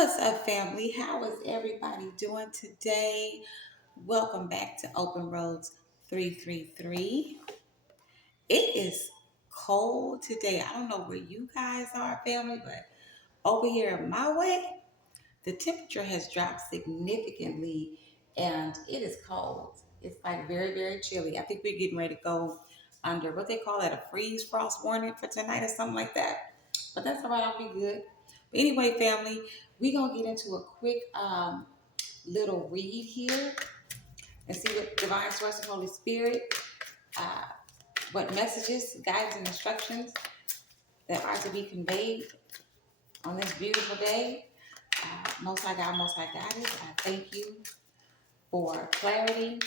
What's up, family? How is everybody doing today? Welcome back to Open Roads 333. It is cold today. I don't know where you guys are, family, but over here my way, the temperature has dropped significantly and it is cold. It's like very, very chilly. I think we're getting ready to go under what they call that, a freeze frost warning for tonight or something like that. But that's all right, I'll be good. But anyway, family, we're going to get into a quick little read here and see what Divine Source and Holy Spirit, uh, what messages, guides, and instructions that are to be conveyed on this beautiful day. Most High God, Most High Goddess, I thank you for clarity,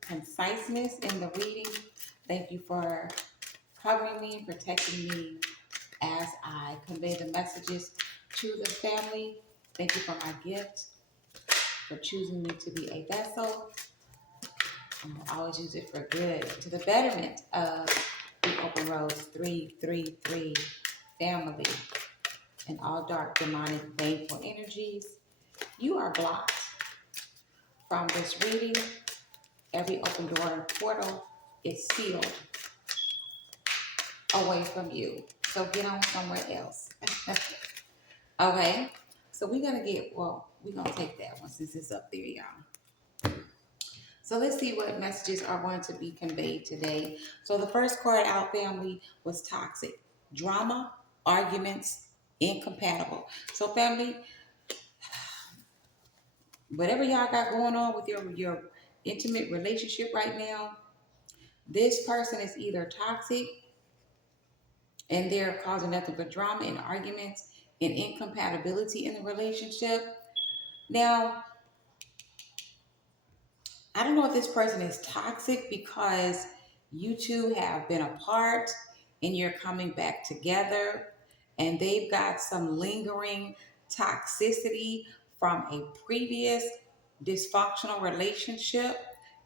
conciseness in the reading. Thank you for covering me and protecting me as I convey the messages to the family. Thank you for my gift, for choosing me to be a vessel. I always use it for good, to the betterment of the Open Roads 333 family and all dark, demonic, baneful energies. You are blocked from this reading. Every open door and portal is sealed away from you. So get on somewhere else. Okay? So we're going to we're going to take that one since it's up there, y'all. So let's see what messages are going to be conveyed today. So the first card out, family, was toxic. Drama, arguments, incompatible. So family, whatever y'all got going on with your intimate relationship right now, this person is either toxic and they're causing nothing but drama and arguments and incompatibility in the relationship. Now, I don't know if this person is toxic because you two have been apart and you're coming back together and they've got some lingering toxicity from a previous dysfunctional relationship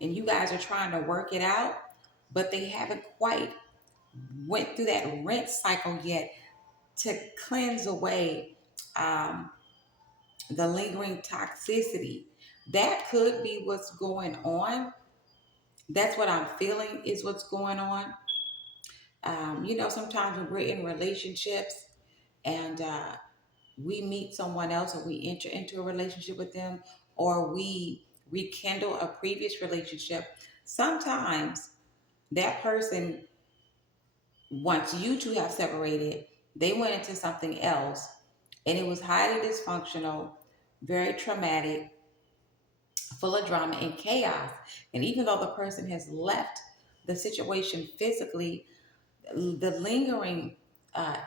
and you guys are trying to work it out, but they haven't quite went through that rinse cycle yet to cleanse away um, the lingering toxicity. That could be what's going on. That's what I'm feeling is what's going on. Sometimes when we're in relationships and we meet someone else or we enter into a relationship with them or we rekindle a previous relationship, sometimes that person, once you two have separated, they went into something else and it was highly dysfunctional, very traumatic, full of drama and chaos. And even though the person has left the situation physically, the lingering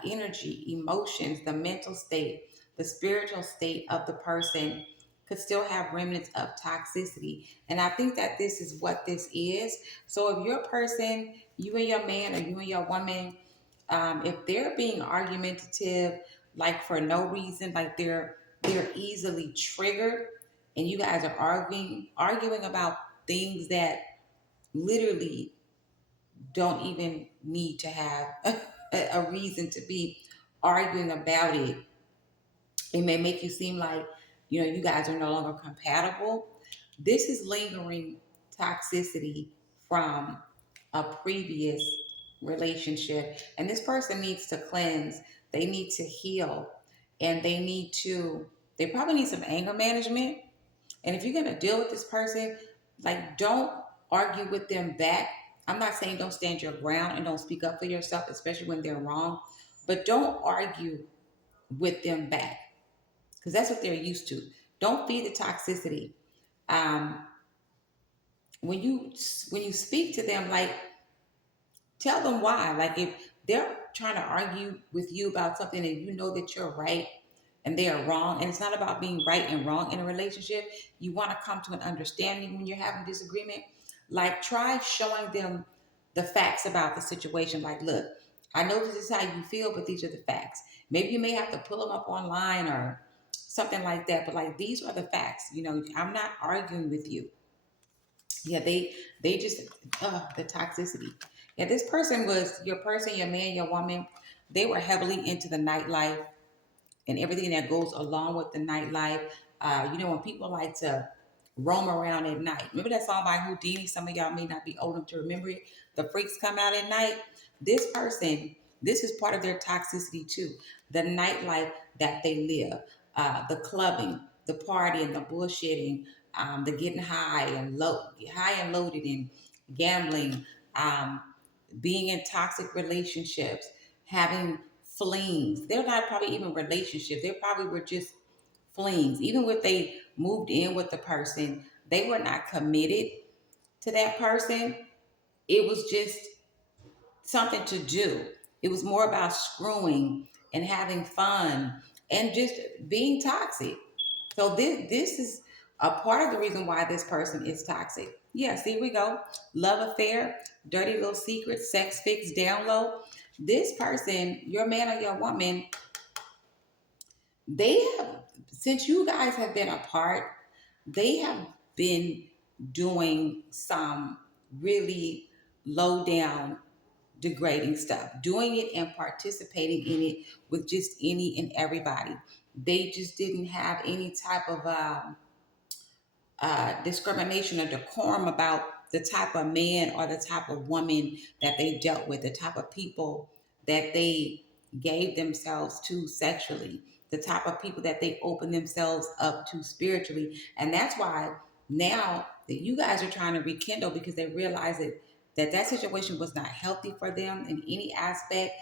energy, emotions, the mental state, the spiritual state of the person could still have remnants of toxicity. And I think that this is what this is. So if your person, you and your man or you and your woman, if they're being argumentative, like for no reason, like they're easily triggered, and you guys are arguing about things that literally don't even need to have a reason to be arguing about it. It may make you seem like, you guys are no longer compatible. This is lingering toxicity from a previous relationship. And this person needs to cleanse. They need to heal. And they probably need some anger management. And if you're going to deal with this person, like, don't argue with them back. I'm not saying don't stand your ground and don't speak up for yourself, especially when they're wrong, but don't argue with them back because that's what they're used to. Don't feed the toxicity. Um, when you speak to them, like, tell them why. Like, if they're trying to argue with you about something and you know that you're right and they are wrong, and it's not about being right and wrong in a relationship. You want to come to an understanding when you're having disagreement. Like, try showing them the facts about the situation. Like, look, I know this is how you feel, but these are the facts. Maybe you may have to pull them up online or something like that, but like, these are the facts. I'm not arguing with you. Yeah, they just the toxicity. Yeah, this person was your person, your man, your woman. They were heavily into the nightlife. and everything that goes along with the nightlife. When people like to roam around at night. Remember that song by Houdini? Some of y'all may not be old enough to remember it. The freaks come out at night. This person, this is part of their toxicity too. The nightlife that they live, the clubbing, the partying, the bullshitting, the getting high and loaded, and gambling, um, being in toxic relationships, having flings. They're not probably even relationships. They probably were just flings. Even if they moved in with the person, they were not committed to that person. It was just something to do. It was more about screwing and having fun and just being toxic. So this is a part of the reason why this person is toxic. Yes, here we go. Love affair, dirty little secret, sex fix, down low. This person, your man or your woman, they have, since you guys have been apart, they have been doing some really low down degrading stuff, doing it and participating in it with just any and everybody. They just didn't have any type of discrimination or decorum about the type of man or the type of woman that they dealt with, the type of people that they gave themselves to sexually, the type of people that they opened themselves up to spiritually. And that's why now that you guys are trying to rekindle, because they realize that situation was not healthy for them in any aspect.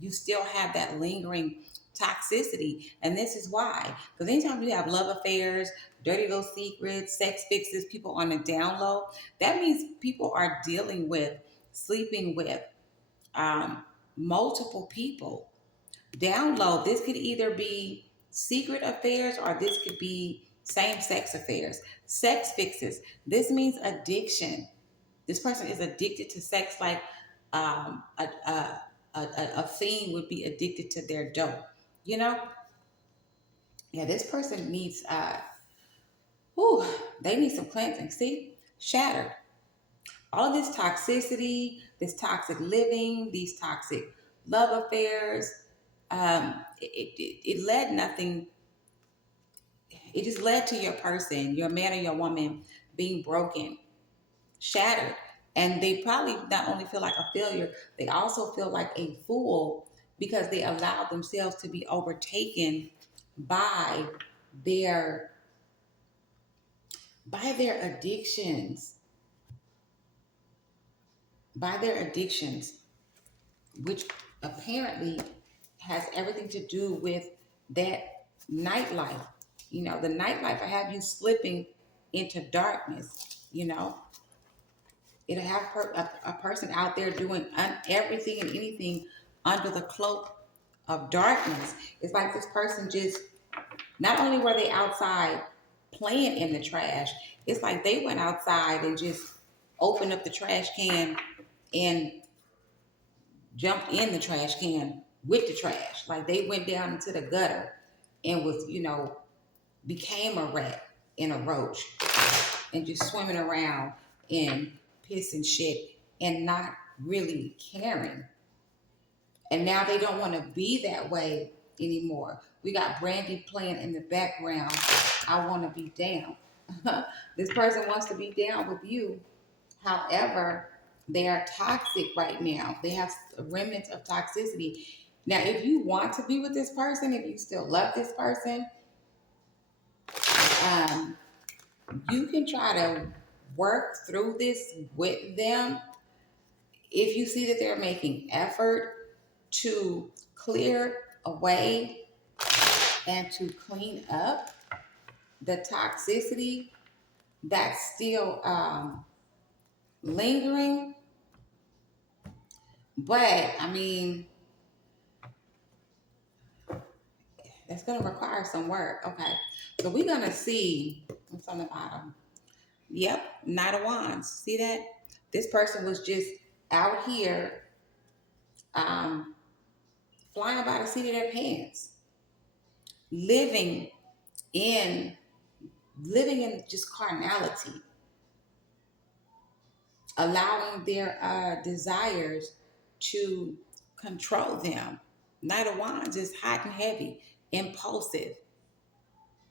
You still have that lingering toxicity. And this is why. Because anytime you have love affairs, dirty little secrets, sex fixes, people on the down low, that means people are dealing with, sleeping with um, multiple people. Down low, this could either be secret affairs or this could be same sex affairs. Sex fixes, this means addiction. This person is addicted to sex like um, a, a, a fiend would be addicted to their dope. You know, yeah, this person needs, whew, they need some cleansing. See, shattered. All of this toxicity, this toxic living, these toxic love affairs, it led nothing. It just led to your person, your man or your woman being broken, shattered. And they probably not only feel like a failure, they also feel like a fool because they allowed themselves to be overtaken by their by their addictions, by their addictions, which apparently has everything to do with that nightlife. The nightlife will have you slipping into darkness. It'll have a person out there doing everything and anything under the cloak of darkness. It's like this person just, not only were they outside playing in the trash, it's like they went outside and just opened up the trash can and jumped in the trash can with the trash. Like they went down into the gutter and became a rat and a roach and just swimming around in piss and shit and not really caring. And now they don't want to be that way anymore. We got Brandy playing in the background. I want to be down. This person wants to be down with you. However, they are toxic right now. They have remnants of toxicity. Now, if you want to be with this person, if you still love this person, um, you can try to work through this with them. If you see that they're making effort to clear away and to clean up the toxicity that's still lingering. But I mean, that's going to require some work. Okay, so we're going to see what's on the bottom. Yep, Knight of Wands. See that? This person was just out here um, flying by the seat of their pants, living in just carnality, allowing their desires to control them. Knight of Wands is hot and heavy. impulsive,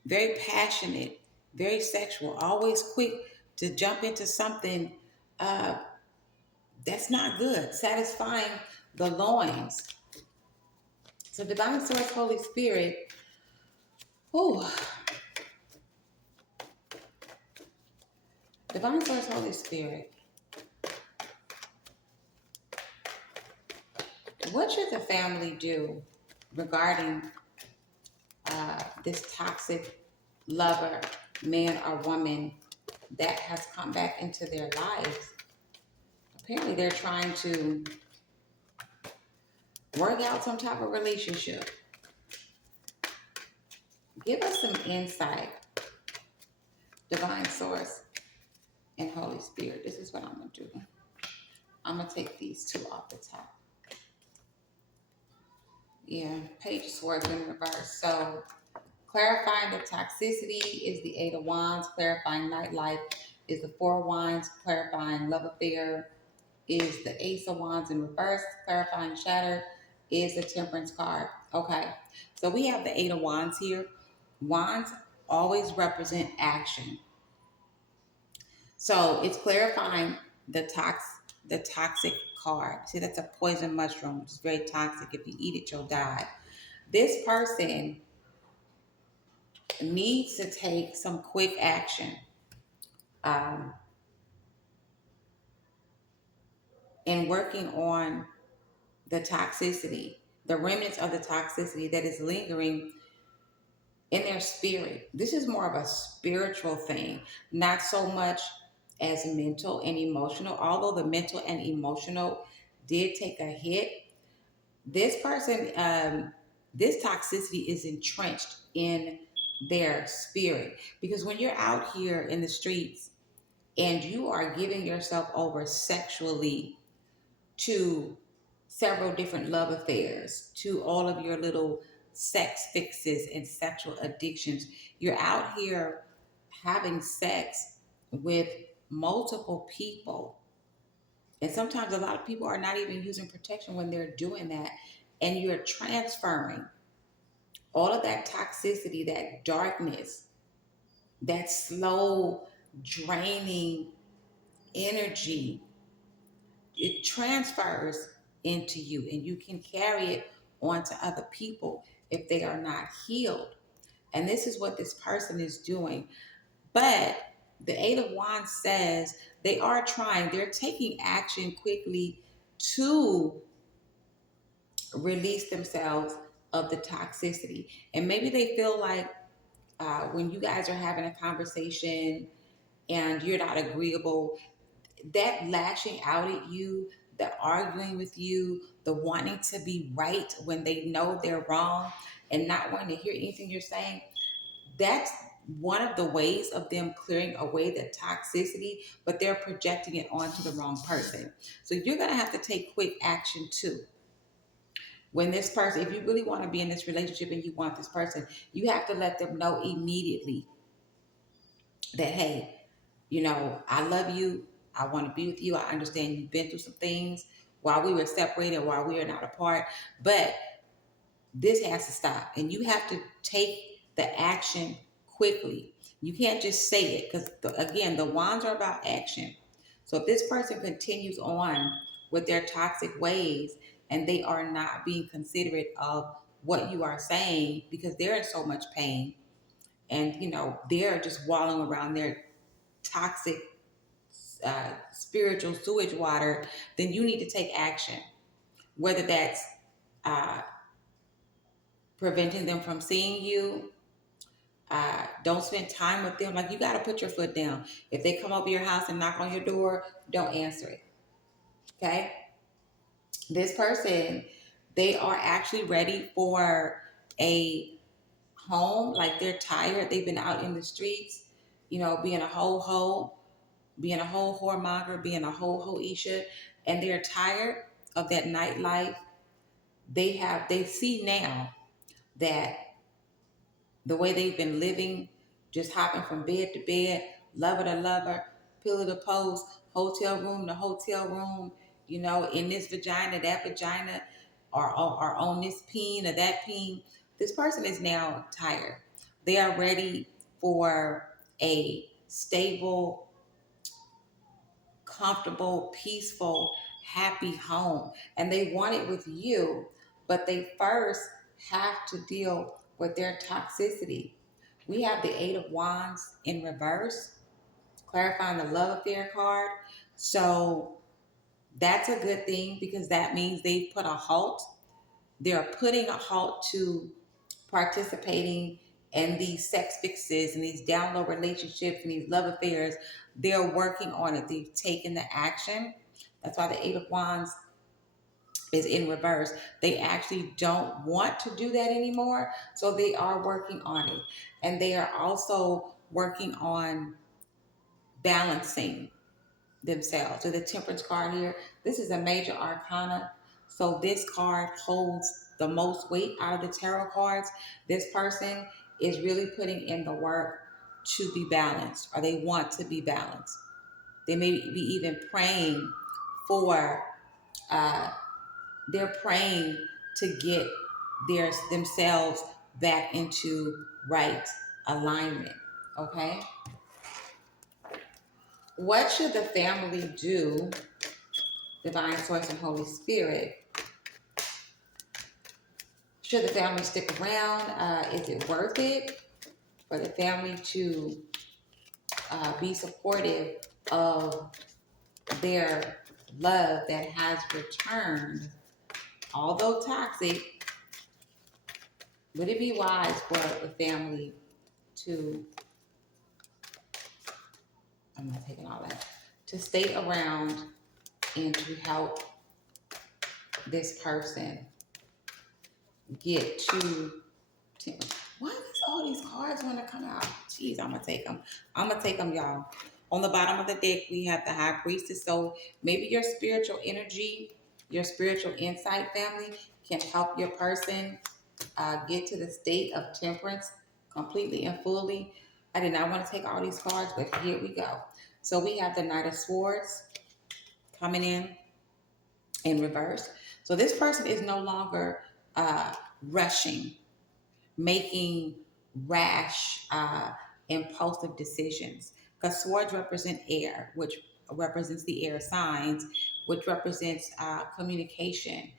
very passionate, very sexual, always quick to jump into something uh, that's not good, satisfying the loins. So, divine source, Holy Spirit, whew, divine source, Holy Spirit, what should the family do regarding this toxic lover, man or woman, that has come back into their lives? Apparently, they're trying to work out some type of relationship. Give us some insight, divine source and Holy Spirit. This is what I'm going to do. I'm going to take these two off the top. Yeah, page swerved in reverse. So, clarifying the toxicity is the Eight of Wands. Clarifying nightlife is the Four of Wands. Clarifying love affair is the Ace of Wands in reverse. Clarifying shatter is the Temperance card. Okay, so we have the Eight of Wands here. Wands always represent action. So it's clarifying the toxic card. See, that's a poison mushroom. It's very toxic. If you eat it, you'll die. This person needs to take some quick action um, in working on the toxicity, the remnants of the toxicity that is lingering in their spirit. This is more of a spiritual thing, not so much as mental and emotional. Although the mental and emotional did take a hit, this person, this toxicity is entrenched in their spirit. Because when you're out here in the streets and you are giving yourself over sexually to several different love affairs, to all of your little sex fixes and sexual addictions, you're out here having sex with multiple people. And sometimes a lot of people are not even using protection when they're doing that. And you're transferring all of that toxicity, that darkness, that slow draining energy, it transfers into you and you can carry it onto other people if they are not healed. And this is what this person is doing. But the Eight of Wands says they are trying, they're taking action quickly to release themselves of the toxicity. And maybe they feel like when you guys are having a conversation and you're not agreeable, that lashing out at you, the arguing with you, the wanting to be right when they know they're wrong and not wanting to hear anything you're saying, that's one of the ways of them clearing away the toxicity, but they're projecting it onto the wrong person. So you're going to have to take quick action too. When this person, if you really want to be in this relationship and you want this person, you have to let them know immediately that, hey, I love you. I want to be with you. I understand you've been through some things while we were separated, while we are not apart, but this has to stop. And you have to take the action quickly. You can't just say it because, again, the wands are about action. So if this person continues on with their toxic ways and they are not being considerate of what you are saying because they're in so much pain and, they're just wallowing around their toxic spiritual sewage water, then you need to take action. Whether that's uh, preventing them from seeing you, don't spend time with them. Like, you got to put your foot down. If they come over your house and knock on your door, don't answer it. Okay? This person, they are actually ready for a home. Like, they're tired. They've been out in the streets, being a ho-ho, being a whole whoremonger, being a whole hoisha, and they're tired of that nightlife. They see now that the way they've been living, just hopping from bed to bed, lover to lover, pillow to post, hotel room to hotel room, in this vagina, that vagina, or on this peen or that peen. This person is now tired. They are ready for a stable, comfortable, peaceful, happy home. And they want it with you, but they first have to deal with their toxicity. We have the Eight of Wands in reverse, clarifying the love affair card. So that's a good thing because that means they've put a halt. They're putting a halt to participating in these sex fixes and these down low relationships and these love affairs. They're working on it. They've taken the action. That's why the Eight of Wands is in reverse. They actually don't want to do that anymore. So they are working on it. And they are also working on balancing themselves. So the Temperance card here, this is a major arcana. So this card holds the most weight out of the tarot cards. This person is really putting in the work to be balanced, or they want to be balanced. They may be even praying for, uh, they're praying to get themselves back into right alignment. Okay? What should the family do, Divine Source and Holy Spirit? Should the family stick around? Is it worth it for the family to be supportive of their love that has returned? Although toxic, would it be wise for the family to, I'm not taking all that, to stay around and to help this person get to why does all these cards want to come out? Jeez, I'm gonna take them. I'm gonna take them, y'all. On the bottom of the deck, we have the High Priestess. So maybe your spiritual energy, your spiritual insight, family, can help your person get to the state of temperance completely and fully. I did not want to take all these cards, but here we go. So we have the Knight of Swords coming in reverse. So this person is no longer rushing, making rash, impulsive decisions. Because swords represent air, which represents the air signs, which represents communication,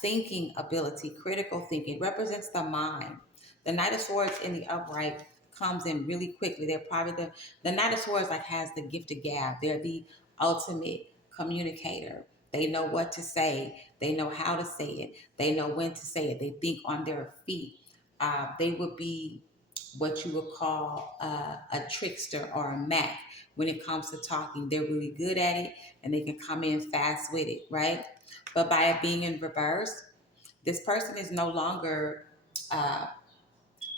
thinking ability, critical thinking, represents the mind. The Knight of Swords in the upright comes in really quickly. They're probably the Knight of Swords like has the gift of gab. They're the ultimate communicator. They know what to say. They know how to say it. They know when to say it. They think on their feet. They would be what you would call a trickster or a Mac when it comes to talking. They're really good at it and they can come in fast with it, right? But by it being in reverse, this person is no longer, uh,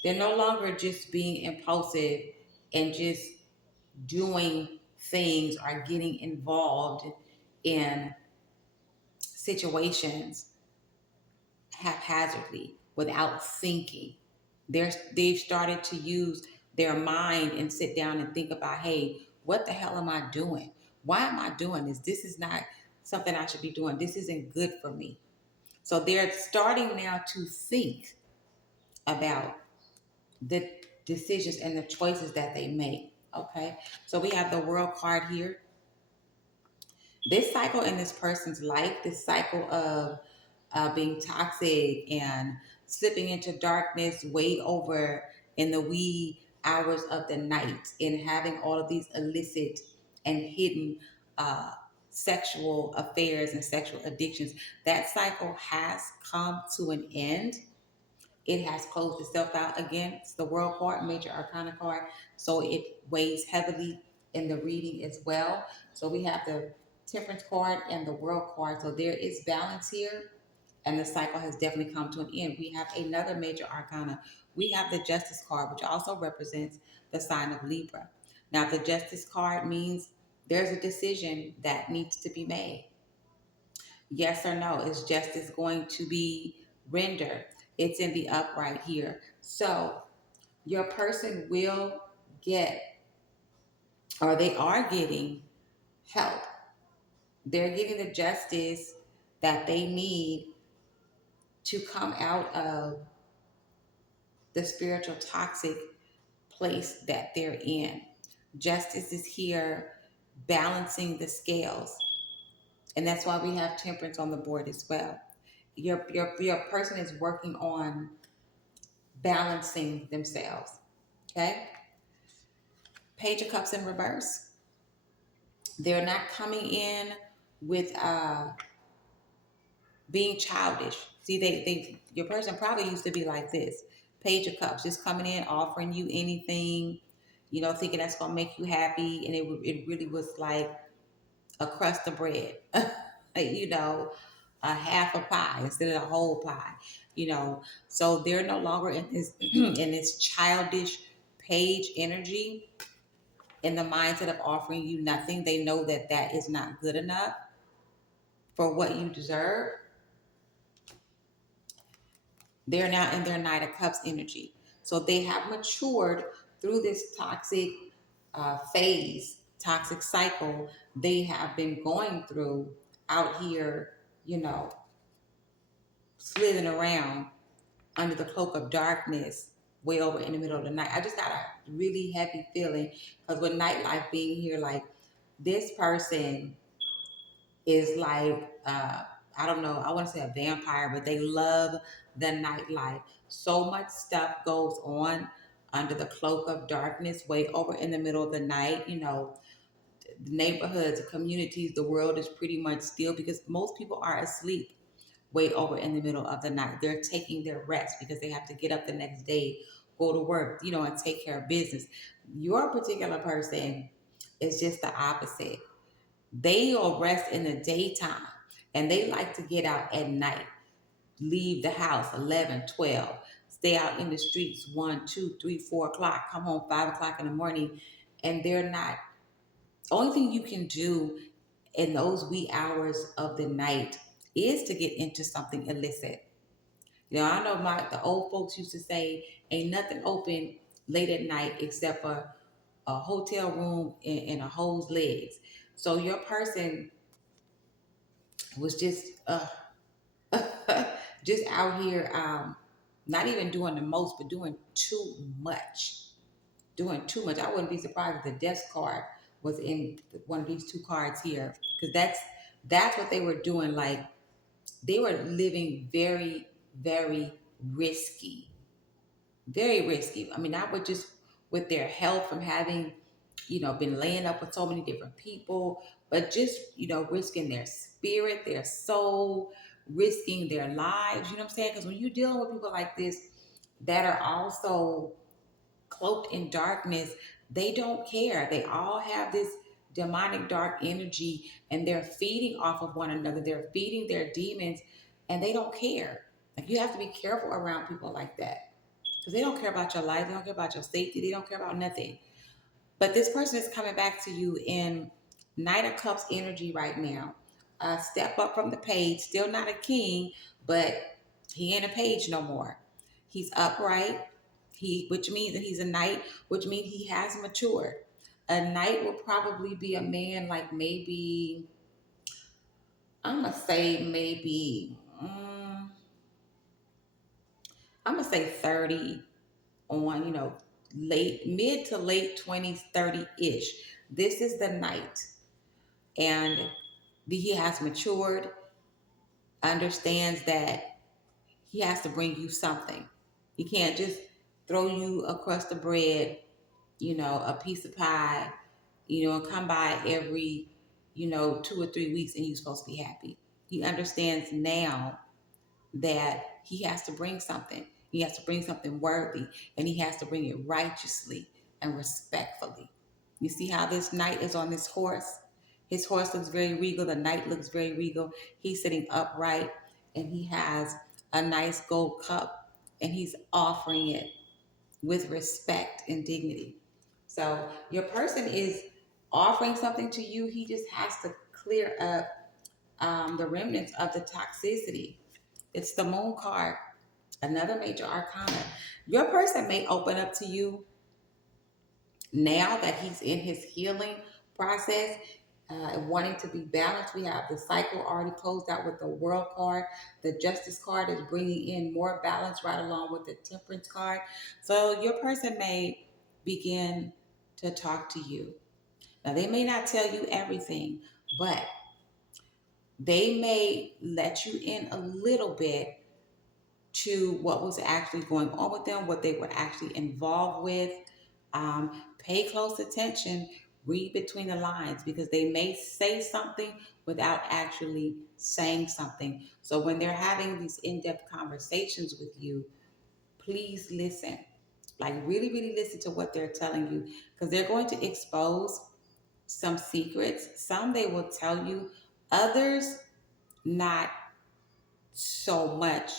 they're no longer just being impulsive and just doing things or getting involved in situations haphazardly without thinking. They've started to use their mind and sit down and think about, hey, what the hell am I doing? Why am I doing this? This is not something I should be doing. This isn't good for me. So they're starting now to think about the decisions and the choices that they make. Okay. So we have the World card here. This cycle in this person's life, this cycle of being toxic and slipping into darkness way over in the wee hours of the night and having all of these illicit and hidden sexual affairs and sexual addictions, that cycle has come to an end. It has closed itself out against the World card, major arcana card, so it weighs heavily in the reading as well. So we have the Temperance card and the World card, so there is balance here, and the cycle has definitely come to an end. We have another major arcana. We have the Justice card, which also represents the sign of Libra. Now, the Justice card means there's a decision that needs to be made. Yes or no? Is justice going to be rendered? It's in the upright here. So your person will get, or they are getting help. They're getting the justice that they need to come out of the spiritual toxic place that they're in. Justice is here balancing the scales. And that's why we have temperance on the board as well. Your person is working on balancing themselves. Okay? Page of Cups in reverse. They're not coming in with being childish. See, they your person probably used to be like this. Page of Cups, just coming in, offering you anything, thinking that's gonna make you happy, and it really was like a crust of bread, you know, a half a pie instead of a whole pie, So they're no longer in this in this childish page energy, in the mindset of offering you nothing. They know that that is not good enough for what you deserve. They're now in their Knight of Cups energy. So they have matured through this toxic phase, toxic cycle they have been going through out here, you know, slithering around under the cloak of darkness way over in the middle of the night. I just got a really heavy feeling because with nightlife being here, like this person is like I don't know, I want to say a vampire, but they love the nightlife. So much stuff goes on under the cloak of darkness, way over in the middle of the night. The neighborhoods, the communities, the world is pretty much still because most people are asleep way over in the middle of the night. They're taking their rest because they have to get up the next day, go to work, and take care of business. Your particular person is just the opposite. They will rest in the daytime and they like to get out at night, leave the house 11, 12, stay out in the streets 1, 2, 3, 4 o'clock, come home 5 o'clock in the morning. And they're not, only thing you can do in those wee hours of the night is to get into something illicit. I know the old folks used to say, ain't nothing open late at night except for a hotel room and a hoe's legs. So your person was just out here, not even doing the most, but doing too much. Doing too much. I wouldn't be surprised if the death card was in one of these two cards here, because that's what they were doing. Like they were living very, very risky, very risky. I mean, not with just with their health from having, been laying up with so many different people, but just, risking their spirit, their soul, risking their lives. You know what I'm saying? Because when you're dealing with people like this that are also cloaked in darkness, they don't care. They all have this demonic dark energy and they're feeding off of one another. They're feeding their demons and they don't care. Like you have to be careful around people like that because they don't care about your life. They don't care about your safety. They don't care about nothing. But this person is coming back to you in Knight of Cups energy right now. Step up from the page, still not a king, but he ain't a page no more. He's upright, which means that he's a knight, which means he has matured. A knight will probably be a man like maybe, I'm gonna say maybe, I'm gonna say 30 on, late, mid to late 20s, 30-ish. This is the knight. And he has matured, understands that he has to bring you something. He can't just throw you a crust of bread, a piece of pie, and come by every, 2 or 3 weeks and you're supposed to be happy. He understands now that he has to bring something. He has to bring something worthy and he has to bring it righteously and respectfully. You see how this knight is on this horse? His horse looks very regal. The knight looks very regal. He's sitting upright and he has a nice gold cup and he's offering it with respect and dignity. So your person is offering something to you. He just has to clear up the remnants of the toxicity. It's the moon card, another major arcana. Your person may open up to you now that he's in his healing process. wanting to be balanced. We have the cycle already closed out with the world card. The justice card is bringing in more balance right along with the temperance card. So your person may begin to talk to you. Now, they may not tell you everything, but they may let you in a little bit to what was actually going on with them, what they were actually involved with. Pay close attention, read between the lines because they may say something without actually saying something. So when they're having these in depth conversations with you, please listen. Like, really, really listen to what they're telling you because they're going to expose some secrets. Some they will tell you, others not so much,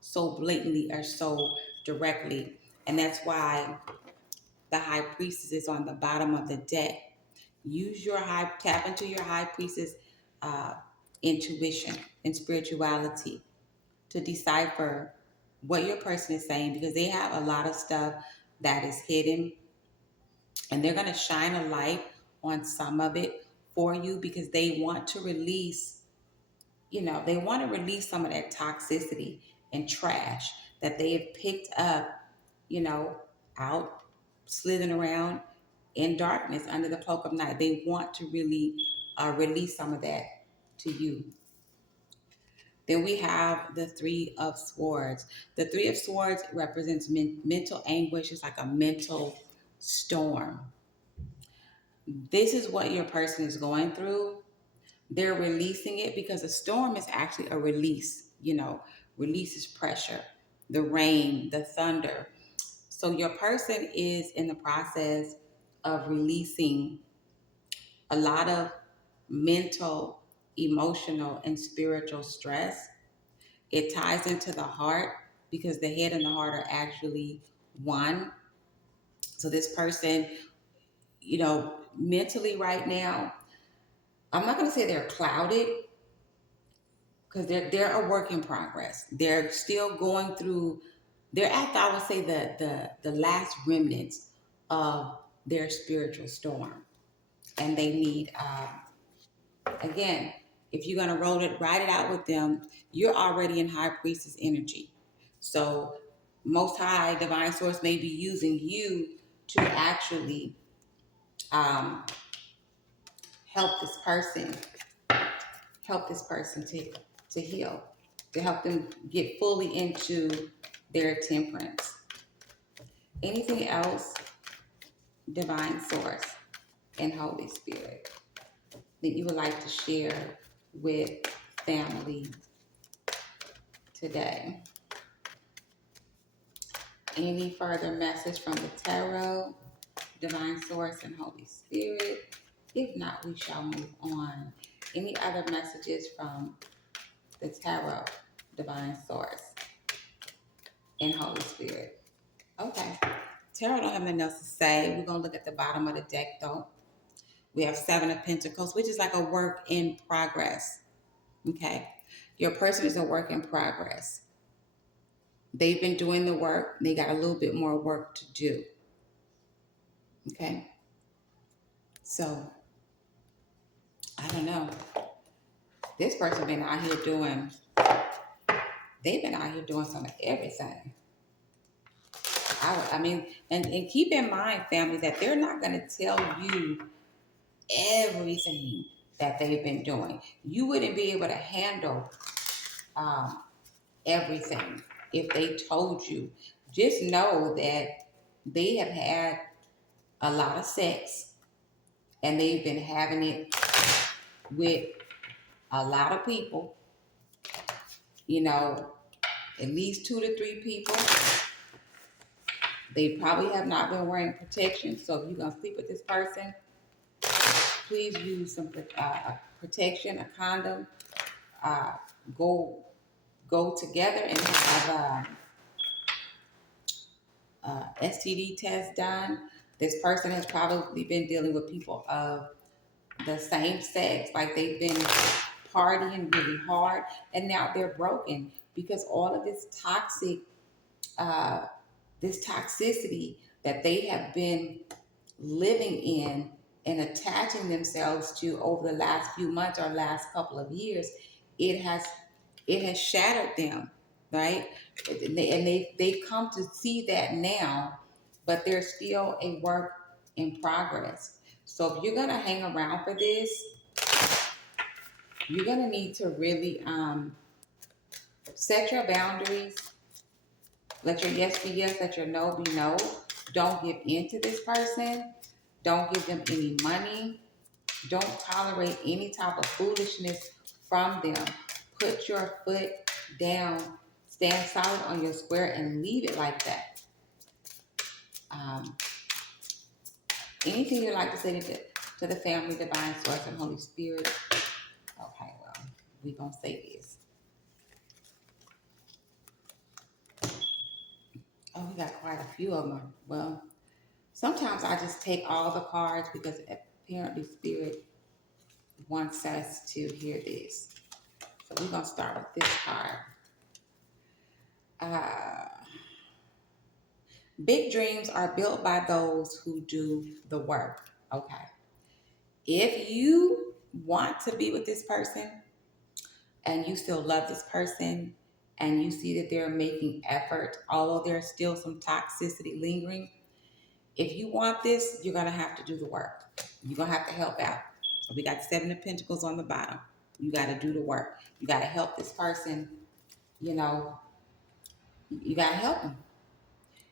so blatantly or so directly. And that's why the high priestess is on the bottom of the deck. Use your tap into your high priestess uh, intuition and spirituality to decipher what your person is saying because they have a lot of stuff that is hidden and they're going to shine a light on some of it for you because they want to release, they want to release some of that toxicity and trash that they have picked up, you know, out slithering around in darkness under the cloak of night. They want to really release some of that to you. Then we have the Three of Swords. The Three of Swords represents mental anguish. It's like a mental storm. This is what your person is going through. They're releasing it because a storm is actually a release, releases pressure, the rain, the thunder. So your person is in the process of releasing a lot of mental, emotional, and spiritual stress. It ties into the heart because the head and the heart are actually one. So this person, mentally right now, I'm not going to say they're clouded because they're a work in progress. They're still going through. They're at, I would say, the last remnants of their spiritual storm, and they need again. If you're gonna ride it out with them, you're already in high priestess energy. So, Most High Divine Source may be using you to actually um, help this person to heal, to help them get fully into their temperance. Anything else, Divine Source and Holy Spirit, that you would like to share with family today? Any further message from the Tarot, Divine Source, and Holy Spirit? If not, we shall move on. Any other messages from the Tarot, Divine Source, and Holy Spirit? Okay. Tarot don't have nothing else to say. We're going to look at the bottom of the deck, though. We have Seven of Pentacles, which is like a work in progress. Okay. Your person is a work in progress. They've been doing the work. They got a little bit more work to do. Okay. So, I don't know. This person been out here doing, they've been out here doing some of everything. I mean, and keep in mind, family, that they're not going to tell you everything that they've been doing. You wouldn't be able to handle um, everything if they told you. Just know that they have had a lot of sex and they've been having it with a lot of people, at least 2 to 3 people. They probably have not been wearing protection. So if you're going to sleep with this person, please use some protection, a condom. Go together and have STD test done. This person has probably been dealing with people of the same sex, like they've been partying really hard, and now they're broken because all of this toxicity that they have been living in and attaching themselves to over the last few months or last couple of years, it has it has shattered them, right? And they come to see that now, but there's still a work in progress. So if you're gonna hang around for this, you're gonna need to really set your boundaries. Let your yes be yes, let your no be no. Don't give in to this person. Don't give them any money. Don't tolerate any type of foolishness from them. Put your foot down, stand solid on your square, and leave it like that. Um, Anything you'd like to say to the family, divine source, and Holy Spirit? Okay, well, we're going to say this. Oh, we got quite a few of them. Well, sometimes I just take all the cards because apparently Spirit wants us to hear this. So we're going to start with this card. Uh, Big dreams are built by those who do the work. Okay. If you want to be with this person and you still love this person and you see that they're making effort, although there's still some toxicity lingering, if you want this, you're going to have to do the work. You're going to have to help out. We got 7 of Pentacles on the bottom. You got to do the work. You got to help this person, you know, you got to help them.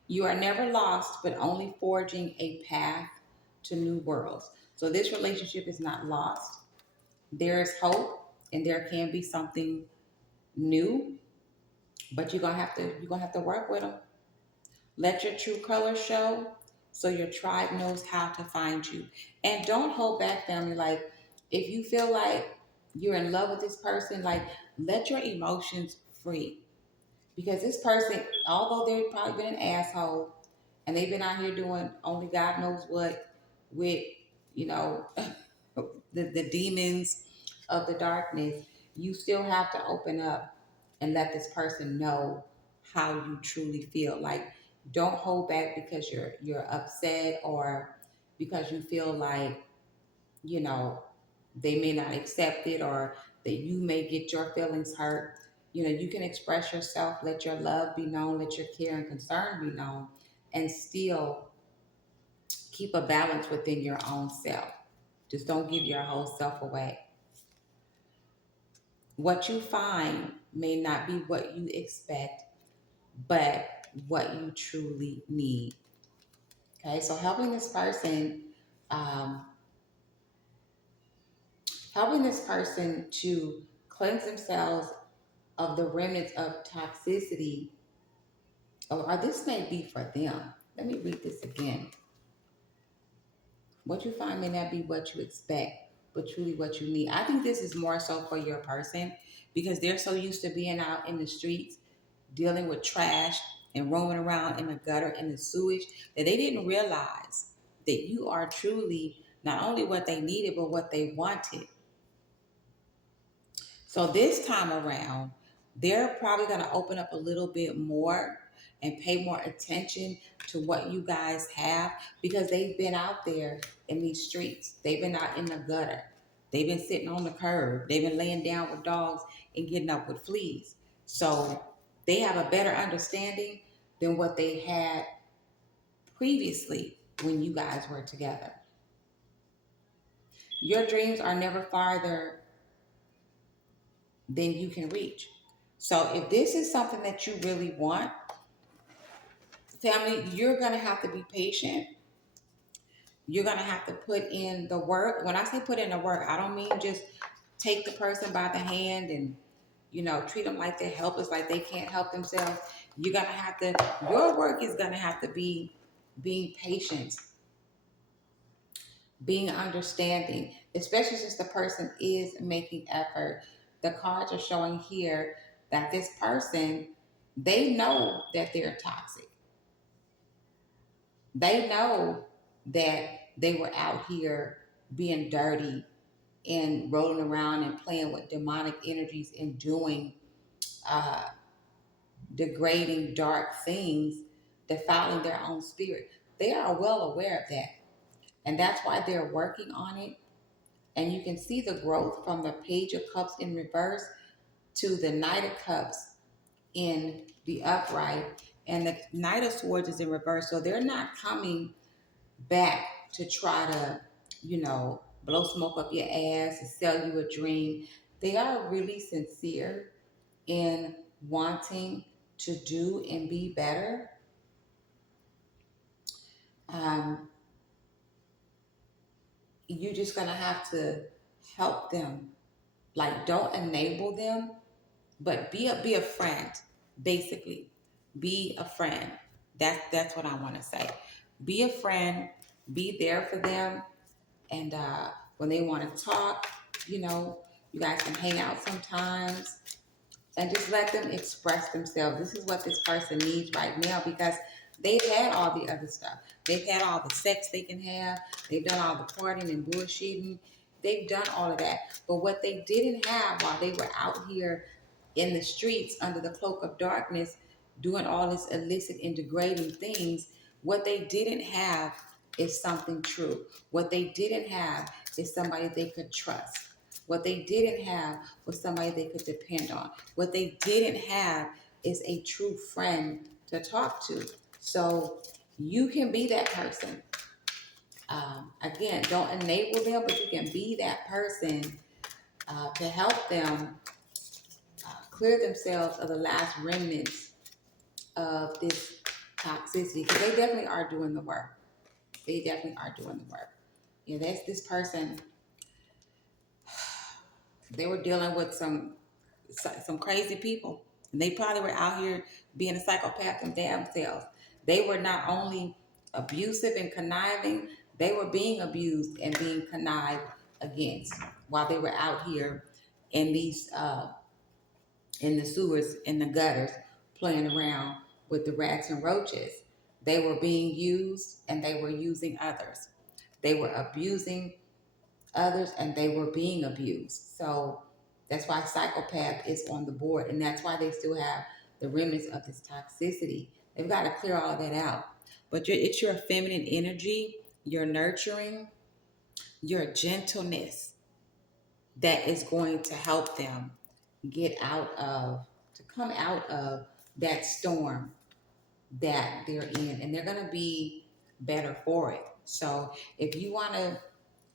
You are never lost, but only forging a path to new worlds. So this relationship is not lost. There is hope, and there can be something new, but you're gonna have to work with them. Let your true colors show, so your tribe knows how to find you. And don't hold back, family. Like if you feel like you're in love with this person, like let your emotions free. Because this person, although they've probably been an asshole, and they've been out here doing only God knows what with, you know, the demons of the darkness, you still have to open up and let this person know how you truly feel. Like, don't hold back because you're upset or because you feel like, you know, they may not accept it or that you may get your feelings hurt. You know, you can express yourself, let your love be known, let your care and concern be known, and still keep a balance within your own self. Just don't give your whole self away. What you find may not be what you expect, but what you truly need. Okay, so um, helping this person to cleanse themselves of the remnants of toxicity, or this may be for them. Let me read this again. What you find may not be what you expect, but truly what you need. I think this is more so for your person because they're so used to being out in the streets, dealing with trash and roaming around in the gutter and the sewage that they didn't realize that you are truly not only what they needed, but what they wanted. So this time around, they're probably going to open up a little bit more and pay more attention to what you guys have because they've been out there in these streets. They've been out in the gutter. They've been sitting on the curb. They've been laying down with dogs and getting up with fleas. So they have a better understanding than what they had previously when you guys were together. Your dreams are never farther than you can reach. So if this is something that you really want, family, you're going to have to be patient. You're going to have to put in the work. When I say put in the work, I don't mean just take the person by the hand and, you know, treat them like they're helpless, like they can't help themselves. You're going to have to, your work is going to have to be being patient, being understanding, especially since the person is making effort. The cards are showing here that this person, they know that they're toxic. They know that they were out here being dirty and rolling around and playing with demonic energies and doing uh, degrading, dark things, defiling their own spirit. They are well aware of that. And that's why they're working on it. And you can see the growth from the Page of Cups in reverse to the Knight of Cups in the upright. And the Knight of Swords is in reverse. So they're not coming back to try to, blow smoke up your ass and sell you a dream. They are really sincere in wanting to do and be better. Um, you're just gonna have to help them. Like, don't enable them, but be a friend. Basically, be a friend. That's what I want to say. Be a friend. Be there for them, and when they want to talk, you know, you guys can hang out sometimes and just let them express themselves. This is what this person needs right now because they've had all the other stuff. They've had all the sex they can have. They've done all the partying and bullshitting. They've done all of that. But what they didn't have while they were out here in the streets under the cloak of darkness, doing all this illicit and degrading things, what they didn't have is something true. What they didn't have is somebody they could trust. What they didn't have was somebody they could depend on. What they didn't have is a true friend to talk to. So you can be that person. Again, don't enable them, but you can be that person to help them clear themselves of the last remnants of this toxicity, because they definitely are doing the work. They definitely are doing the work. Yeah, that's this person. They were dealing with some crazy people, and they probably were out here being a psychopath them damn selves. They were not only abusive and conniving, they were being abused and being connived against while they were out here in these in the sewers, in the gutters, playing around with the rats and roaches. They were being used and they were using others. They were abusing others and they were being abused. So that's why psychopath is on the board, and that's why they still have the remnants of this toxicity. They've got to clear all of that out. But it's your feminine energy, your nurturing, your gentleness that is going to help them to come out of that storm that they're in, and they're going to be better for it. So if you want to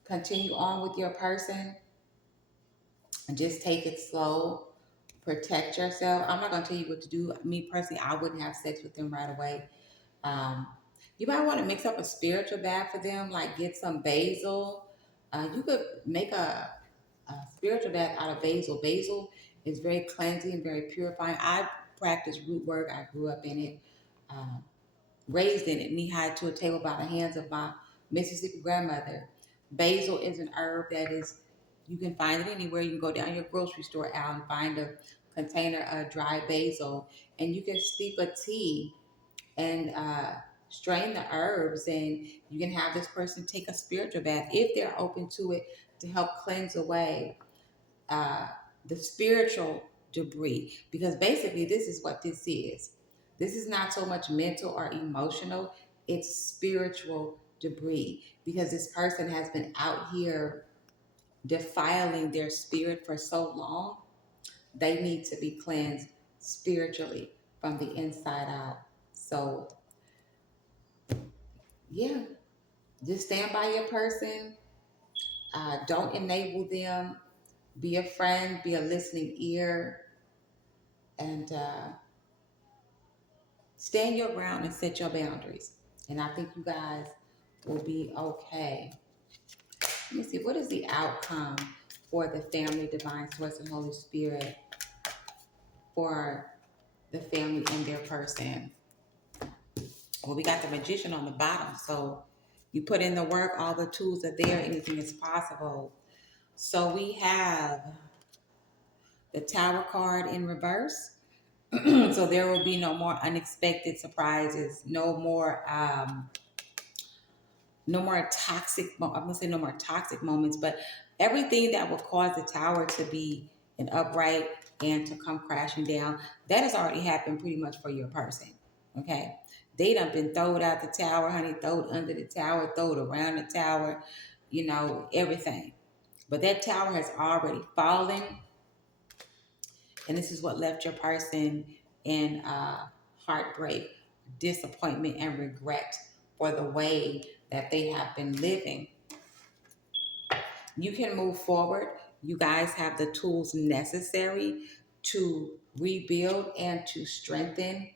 continue on with your person and just take it slow, protect yourself. I'm not going to tell you what to do. Me personally, I wouldn't have sex with them right away. Um, you might want to mix up a spiritual bath for them, like get some basil. You could make a spiritual bath out of basil. Basil is very cleansing, very purifying. I practice root work. I grew up in it, um, raised in it, knee high to a table by the hands of my Mississippi grandmother. Basil is an herb that is, you can find it anywhere. You can go down your grocery store aisle and find a container of dry basil, and you can steep a tea and strain the herbs, and you can have this person take a spiritual bath if they're open to it, to help cleanse away uh, the spiritual debris. Because basically, this is what this is. This is not so much mental or emotional, it's spiritual debris. Because this person has been out here defiling their spirit for so long, they need to be cleansed spiritually from the inside out. So, yeah, just stand by your person. Don't enable them. Be a friend, be a listening ear, and stand your ground and set your boundaries. And I think you guys will be okay. Let me see, what is the outcome for the family, divine source, and Holy Spirit for the family and their person? Well, we got the magician on the bottom. So you put in the work, all the tools are there, anything is possible. So we have the Tower card in reverse. So there will be no more unexpected surprises, no more toxic, I'm gonna say no more toxic moments, but everything that will cause the tower to be an upright and to come crashing down, that has already happened pretty much for your person. Okay. They done been thrown out the tower, honey, thrown under the tower, thrown around the tower, everything. But that tower has already fallen, and this is what left your person in heartbreak, disappointment, and regret for the way that they have been living. You can move forward. You guys have the tools necessary to rebuild and to strengthen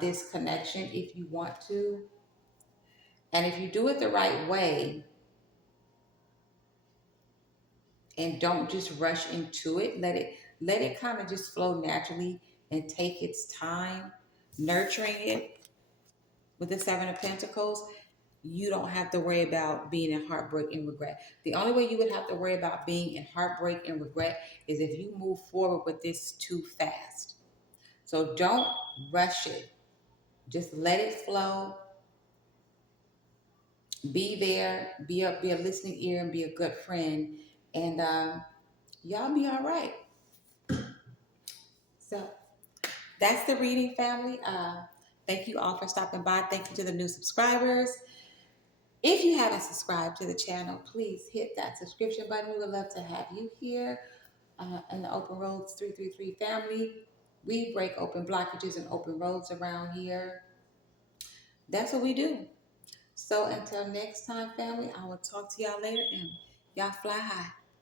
this connection if you want to. And if you do it the right way and don't just rush into it, let it kind of just flow naturally and take its time, nurturing it with the Seven of Pentacles. You don't have to worry about being in heartbreak and regret. The only way you would have to worry about being in heartbreak and regret is if you move forward with this too fast. So don't rush it. Just let it flow. Be there. Be a listening ear and be a good friend. And y'all be all right. So that's the reading, family. Thank you all for stopping by. Thank you to the new subscribers. If you haven't subscribed to the channel, please hit that subscription button. We would love to have you here in the Open Roads 333 family. We break open blockages and open roads around here. That's what we do. So until next time, family, I will talk to y'all later, and y'all fly high.